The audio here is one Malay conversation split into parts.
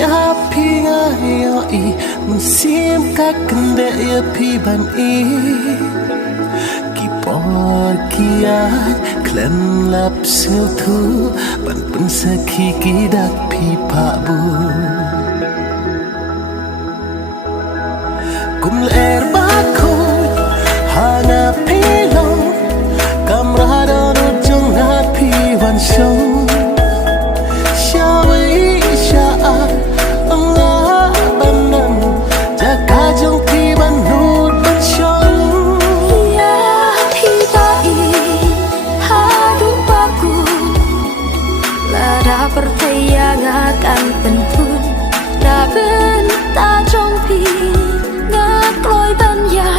ya pi nga yo I mun sim ka kende ya pi ban I ki por kiat klen lap sil thu ban pun sakhi ki dak pi pa bu kum ler ba ko hana pi lo kamrada no jong na pi wan show percaya akan penpun đã bên ta trong phi ngạc lối ban ya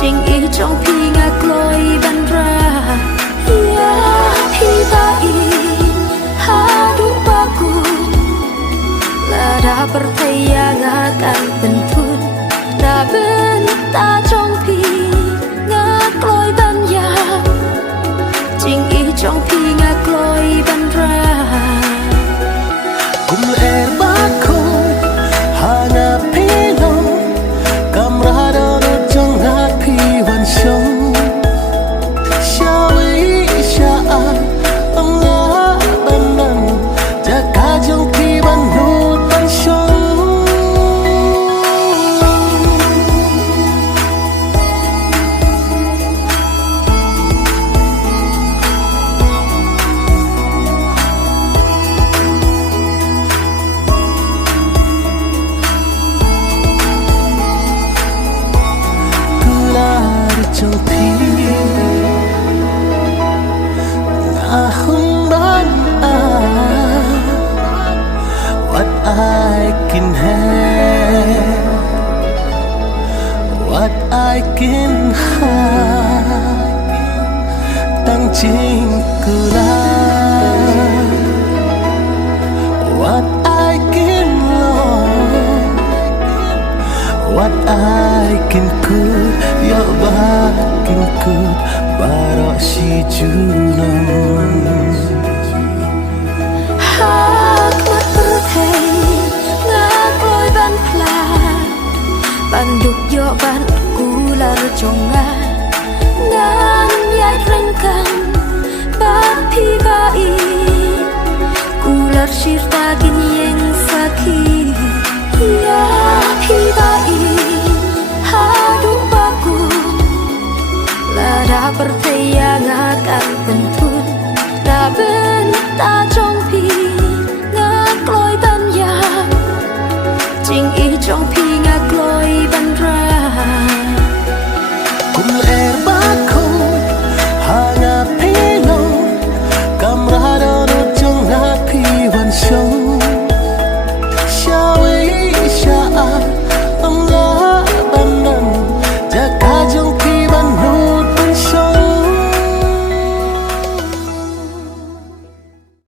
trình ý trong phi ngạc lối ban ra ya hi ta I hadu baku là đã percaya akan penpun đã bên ta trong phi ngạc lối ban ya trình ý trong phi ngạc lối ban ra kum er bako hana pilo kamrada no jong happy one show shawi shaa anga banan jaka jong pi ban nut ban show trong thi ahun ban what I can have what I can have tăng chính cula what I can love what I can could ya bakin ku bara si junam hak mat perthei ngak loi ban pla ban duk yo ban kular jonga ngan yai rengkan ba pi ba I kular shirta gin yeng sakhi ya pi ba I hadu baku la da percaya akan